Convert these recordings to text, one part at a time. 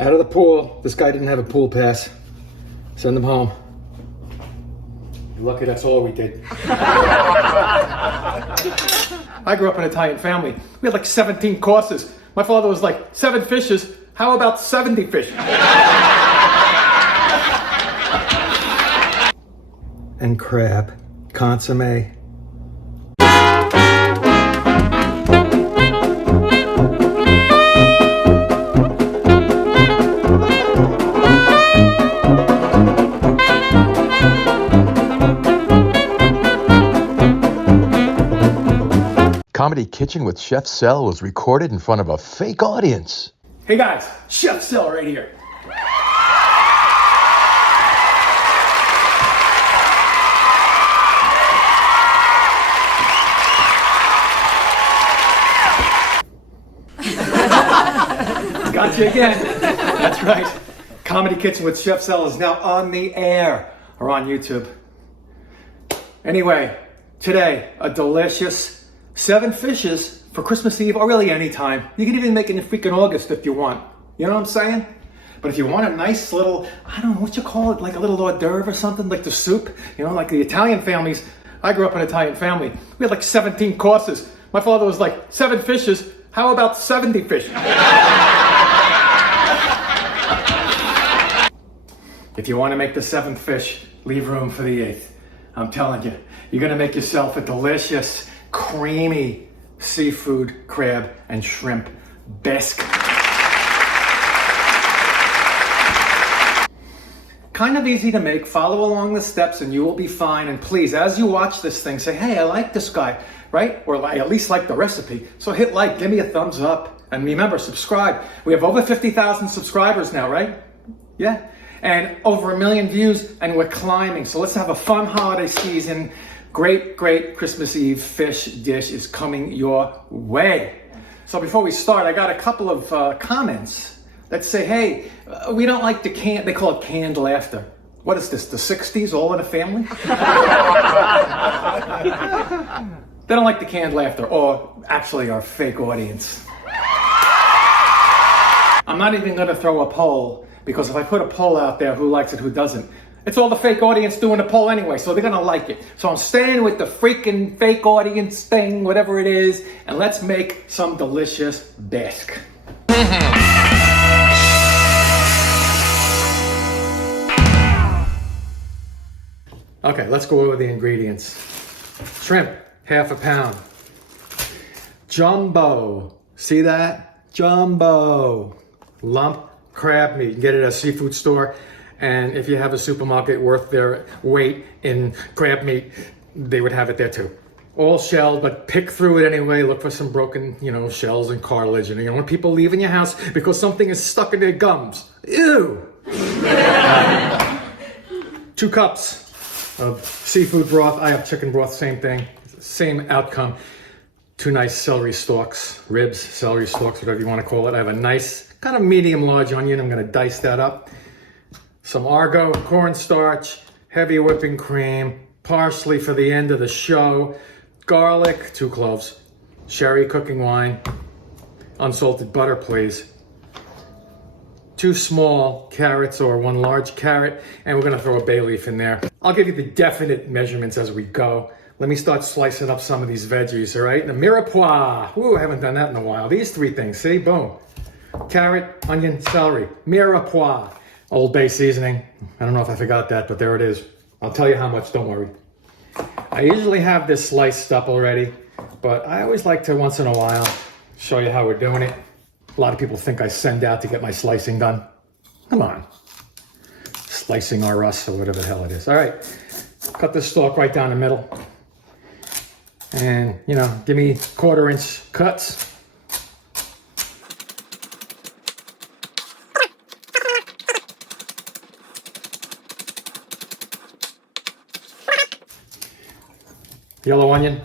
Out of the pool. This guy didn't have a pool pass. Send him home. You're lucky that's all we did. I grew up in an Italian family. We had like 17 courses. My father was like, 7 fishes. How about 70 fish? And crab. Consomme. Comedy Kitchen with Chef Sel was recorded in front of a fake audience. Hey guys, Chef Sel right here. Got you again. That's right. Comedy Kitchen with Chef Sel is now on the air or on YouTube. Anyway, today, a delicious 7 fishes for Christmas Eve or really any time. You can even make it in freaking August if you want. You know what I'm saying? But if you want a nice little, I don't know what you call it, like a little hors d'oeuvre or something, like the soup, you know, like the Italian families. I grew up in an Italian family. We had like 17 courses. My father was like, 7 fishes. How about 70 fish? If you want to make the 7th fish, leave room for the 8th. I'm telling you, you're going to make yourself a delicious, creamy seafood, crab, and shrimp bisque. Kind of easy to make. Follow along the steps and you will be fine. And please, as you watch this thing, say, hey, I like this guy, right? Or I at least like the recipe. So hit like, give me a thumbs up. And remember, subscribe. We have over 50,000 subscribers now, right? Yeah. And over 1 million views, and we're climbing. So let's have a fun holiday season. Great Christmas Eve fish dish is coming your way. So before we start, I got a couple of comments that say, hey, we don't like the they call it canned laughter. What is this, the 60s, all in a family? They don't like the canned laughter, or actually our fake audience. I'm not even gonna throw a poll, because if I put a poll out there, who likes it, who doesn't? It's all the fake audience doing the poll anyway, so they're gonna like it. So I'm staying with the freaking fake audience thing, whatever it is, and let's make some delicious bisque. Okay, let's go over the ingredients. Shrimp, 1/2 pound. Jumbo, see that? Jumbo. Lump crab meat. You can get it at a seafood store. And if you have a supermarket worth their weight in crab meat, they would have it there too. All shelled, but pick through it anyway. Look for some broken, shells and cartilage. And you don't want people leaving your house because something is stuck in their gums. Ew! 2 cups of seafood broth. I have chicken broth, same thing. Same outcome. 2 nice celery stalks, ribs, celery stalks, whatever you want to call it. I have a nice, kind of medium large onion. I'm going to dice that up. Some Argo, cornstarch, heavy whipping cream, parsley for the end of the show, garlic, 2 cloves, sherry cooking wine, unsalted butter, please. 2 small carrots or 1 large carrot, and we're going to throw a bay leaf in there. I'll give you the definite measurements as we go. Let me start slicing up some of these veggies, all right? The mirepoix. Ooh, I haven't done that in a while. These 3 things, see? Boom. Carrot, onion, celery. Mirepoix. Old Bay seasoning. I don't know if I forgot that, but there it is. I'll tell you how much, don't worry. I usually have this sliced up already, but I always like to, once in a while, show you how we're doing it. A lot of people think I send out to get my slicing done. Come on. Slicing or us, or whatever the hell it is. All right. Cut this stalk right down the middle. And, give me 1/4 inch cuts. Yellow onion.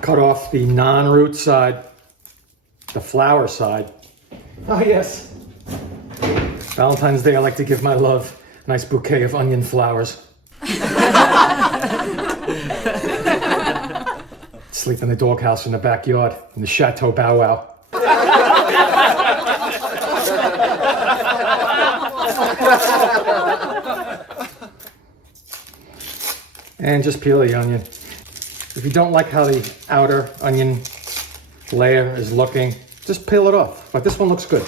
Cut off the non-root side, the flower side. Oh yes. Valentine's Day, I like to give my love a nice bouquet of onion flowers. Sleep in the doghouse in the backyard, in the Chateau Bow Wow. And just peel the onion. If you don't like how the outer onion layer is looking, just peel it off. But this one looks good.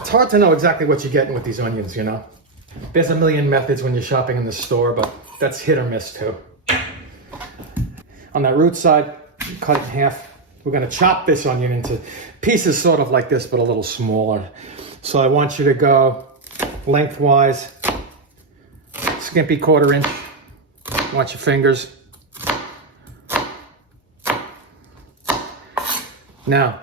It's hard to know exactly what you're getting with these onions, you know? There's a million methods when you're shopping in the store, but that's hit or miss too. On that root side, cut it in half. We're gonna chop this onion into pieces sort of like this, but a little smaller. So I want you to go lengthwise, skimpy 1/4 inch. Watch your fingers. Now,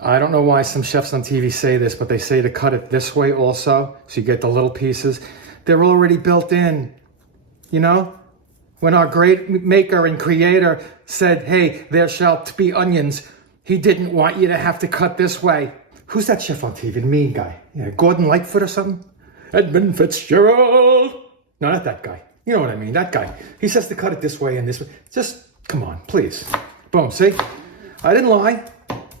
I don't know why some chefs on TV say this, but they say to cut it this way also, so you get the little pieces. They're already built in, you know? When our great maker and creator said, hey, there shall be onions, he didn't want you to have to cut this way. Who's that chef on TV, the mean guy? Yeah, Gordon Lightfoot or something? Edmund Fitzgerald. No, not that guy. You know what I mean, that guy. He says to cut it this way and this way. Just, come on, please. Boom, see? I didn't lie.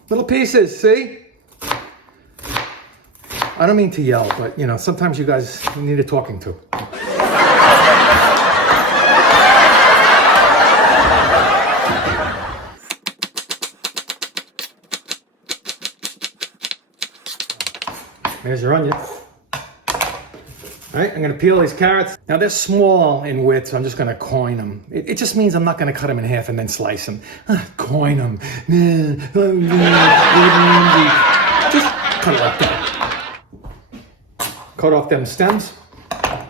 Little pieces, see? I don't mean to yell, but you know, sometimes you guys need a talking to. There's your onion. All right, I'm gonna peel these carrots. Now they're small in width, so I'm just gonna coin them. It just means I'm not gonna cut them in half and then slice them. Coin them. Just cut it like that. Cut off them stems. I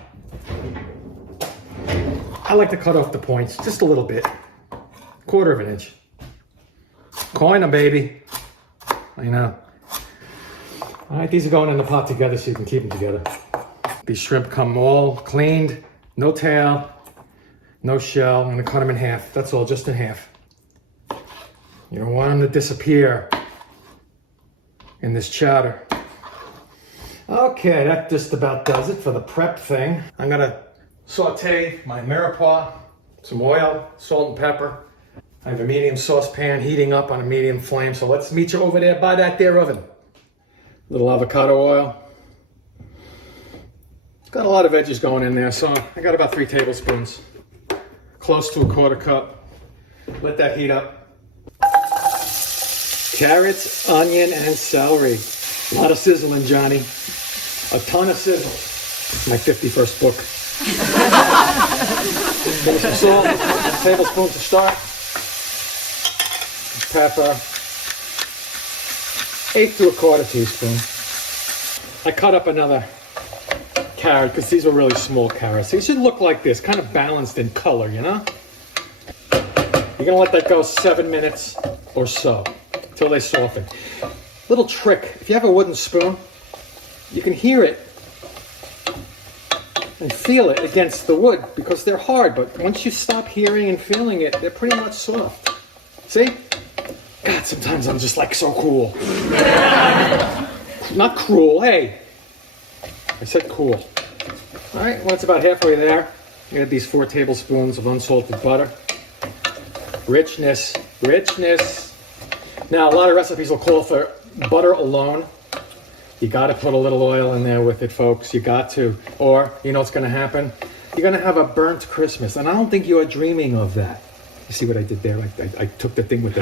like to cut off the points just a little bit. 1/4 inch. Coin them, baby. I know. All right, these are going in the pot together so you can keep them together. These shrimp come all cleaned, no tail, no shell. I'm gonna cut them in half. That's all, just in half. You don't want them to disappear in this chowder. Okay, that just about does it for the prep thing. I'm gonna saute my mirepoix, some oil, salt and pepper. I have a medium saucepan heating up on a medium flame, so let's meet you over there by that there oven. Little avocado oil. It's got a lot of veggies going in there, so I got about 3 tablespoons. Close to a 1/4 cup. Let that heat up. Carrots, onion, and celery. A lot of sizzling, Johnny. A ton of sizzle. My 51st book. Some salt, a tablespoon to start. Pepper. 1/8 to a 1/4 teaspoon. I cut up another carrot because these are really small carrots. They should look like this, kind of balanced in color, you know? You're gonna let that go 7 minutes or so until they soften. Little trick, if you have a wooden spoon, you can hear it and feel it against the wood because they're hard, but once you stop hearing and feeling it, they're pretty much soft. See? God, sometimes I'm just like so cool. Not cruel, hey. I said cool. All right, well, it's about halfway there. Add these 4 tablespoons of unsalted butter. Richness, richness. Now, a lot of recipes will call for butter alone. You gotta put a little oil in there with it, folks. You got to. Or, you know what's gonna happen? You're gonna have a burnt Christmas, and I don't think you are dreaming of that. You see what I did there? Like I took the thing with the...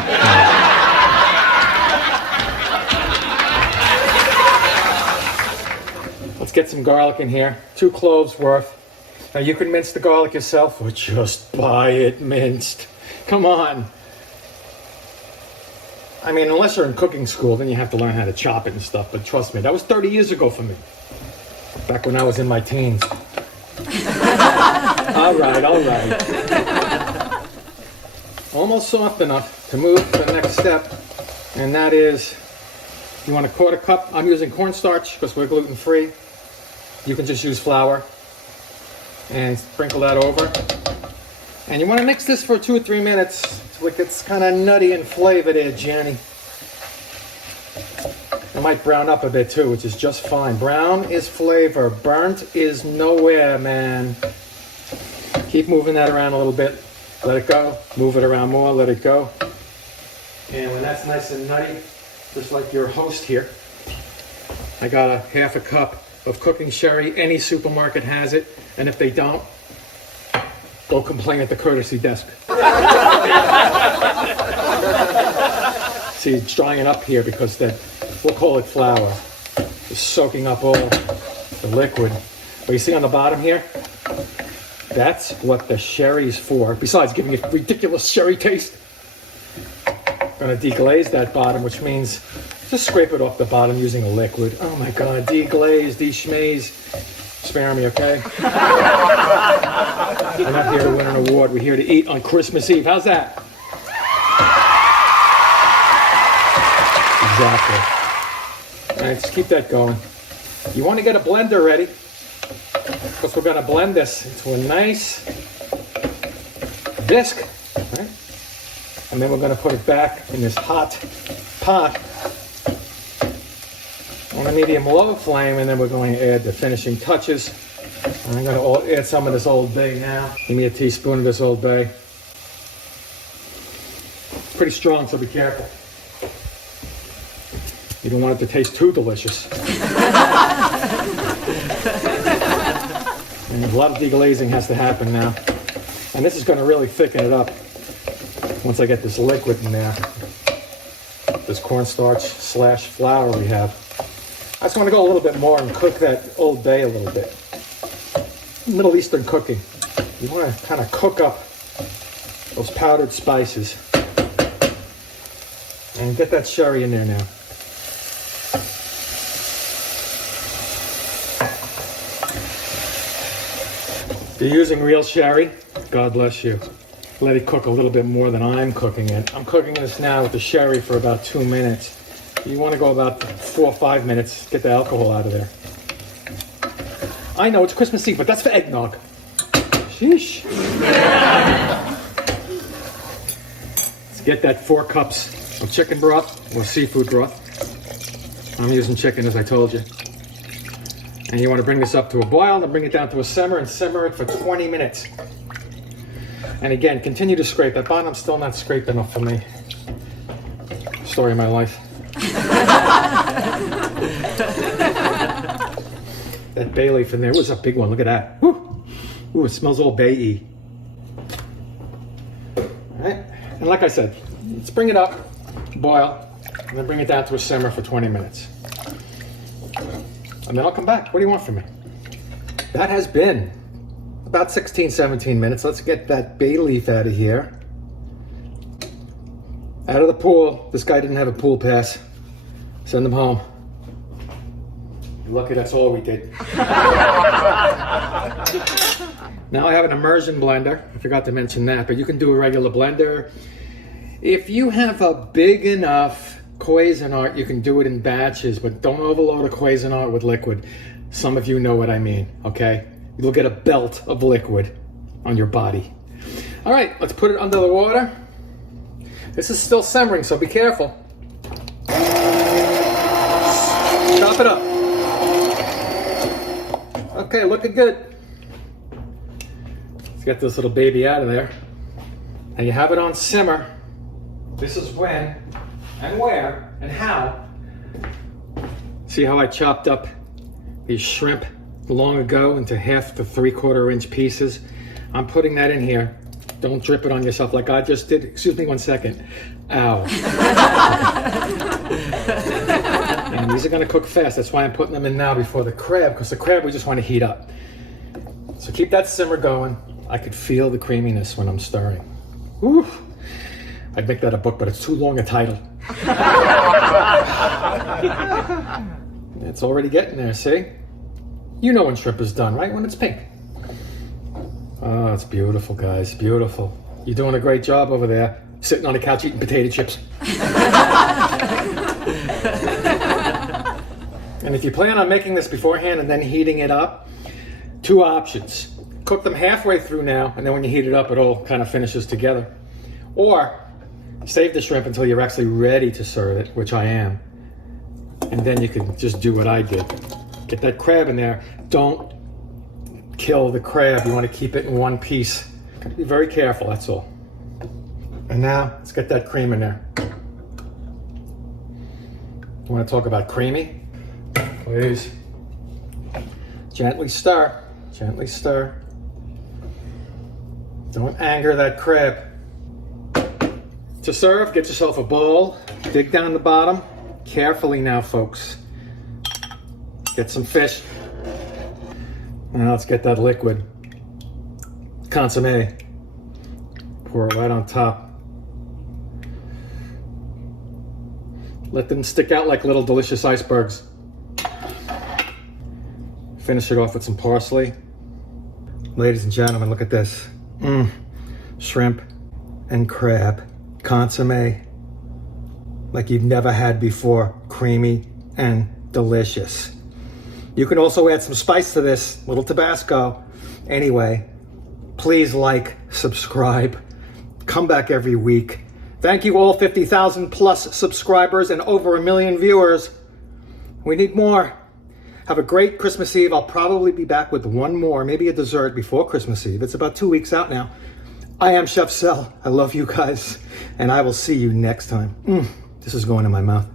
Let's get some garlic in here. 2 cloves worth. Now you can mince the garlic yourself or just buy it minced. Come on. I mean, unless you're in cooking school, then you have to learn how to chop it and stuff. But trust me, that was 30 years ago for me. Back when I was in my teens. All right, all right. Almost soft enough to move to the next step. And that is, you want a 1/4 cup. I'm using cornstarch because we're gluten-free. You can just use flour. And sprinkle that over. And you want to mix this for 2 or 3 minutes till it gets kind of nutty in flavor there, Jenny. It might brown up a bit too, which is just fine. Brown is flavor. Burnt is nowhere, man. Keep moving that around a little bit. Let it go. Move it around more. Let it go. And when that's nice and nutty, just like your host here, I got a 1/2 cup of cooking sherry. Any supermarket has it. And if they don't, Go complain at the courtesy desk. See, it's drying up here because we'll call it flour, is soaking up all the liquid. But you see on the bottom here, that's what the sherry's for, besides giving it ridiculous sherry taste. I'm gonna deglaze that bottom, which means just scrape it off the bottom using a liquid. Oh my God, deglaze, de-schmaze. Spare me, okay? We're not here to win an award, we're here to eat on Christmas Eve. How's that? Exactly. All right, just keep that going. You want to get a blender ready, because we're going to blend this into a nice bisque, right? And then we're going to put it back in this hot pot on a medium-low flame, and then we're going to add the finishing touches. I'm going to add some of this Old Bay now. Give me a teaspoon of this Old Bay. It's pretty strong, so be careful. You don't want it to taste too delicious. And a lot of deglazing has to happen now. And this is going to really thicken it up once I get this liquid in there. This cornstarch / flour we have. I just want to go a little bit more and cook that Old Bay a little bit. Middle Eastern cooking. You want to kind of cook up those powdered spices. And get that sherry in there now. If you're using real sherry, God bless you. Let it cook a little bit more than I'm cooking it. I'm cooking this now with the sherry for about 2 minutes. You want to go about 4 or 5 minutes, get the alcohol out of there. I know it's Christmas Eve, but that's for eggnog. Sheesh. Let's get that 4 cups of chicken broth or seafood broth. I'm using chicken, as I told you. And you want to bring this up to a boil and bring it down to a simmer and simmer it for 20 minutes. And again, continue to scrape. That bottom's still not scraped enough for me. Story of my life. That bay leaf in there was a big one. Look at that. Woo! Ooh, it smells all bay-y. All right. And like I said, let's bring it up, boil, and then bring it down to a simmer for 20 minutes. And then I'll come back. What do you want from me? That has been about 16, 17 minutes. Let's get that bay leaf out of here. Out of the pool. This guy didn't have a pool pass. Send him home. You're lucky that's all we did. Now I have an immersion blender. I forgot to mention that, but you can do a regular blender. If you have a big enough Cuisinart, you can do it in batches, but don't overload a Cuisinart with liquid. Some of you know what I mean, okay? You'll get a belt of liquid on your body. All right, let's put it under the water. This is still simmering, so be careful. Chop it up. Okay, looking good. Let's get this little baby out of there. And you have it on simmer. This is when and where and how. See how I chopped up these shrimp long ago into 1/2 to 3/4 inch pieces? I'm putting that in here. Don't drip it on yourself like I just did. Excuse me 1 second. Ow. And these are gonna cook fast. That's why I'm putting them in now before the crab, because the crab we just want to heat up. So keep that simmer going. I could feel the creaminess when I'm stirring. Whew. I'd make that a book, but it's too long a title. It's already getting there, see? You know when shrimp is done, right? When it's pink. Oh, it's beautiful, guys, beautiful. You're doing a great job over there, sitting on the couch eating potato chips. And if you plan on making this beforehand and then heating it up, 2 options. Cook them halfway through now, and then when you heat it up, it all kind of finishes together. Or save the shrimp until you're actually ready to serve it, which I am. And then you can just do what I did. Get that crab in there. Don't kill the crab. You want to keep it in one piece. Gotta be very careful, that's all. And now, let's get that cream in there. You want to talk about creamy? Please. Gently stir. Gently stir. Don't anger that crab. To serve, get yourself a bowl, dig down the bottom. Carefully now, folks. Get some fish. Now let's get that liquid. Consomme. Pour it right on top. Let them stick out like little delicious icebergs. Finish it off with some parsley. Ladies and gentlemen, look at this. Shrimp and crab. Consomme. Like you've never had before. Creamy and delicious. You can also add some spice to this, little Tabasco. Anyway, please like, subscribe, come back every week. Thank you all 50,000 plus subscribers and over 1 million viewers. We need more. Have a great Christmas Eve. I'll probably be back with one more, maybe a dessert before Christmas Eve. It's about 2 weeks out now. I am Chef Sel. I love you guys, and I will see you next time. This is going in my mouth.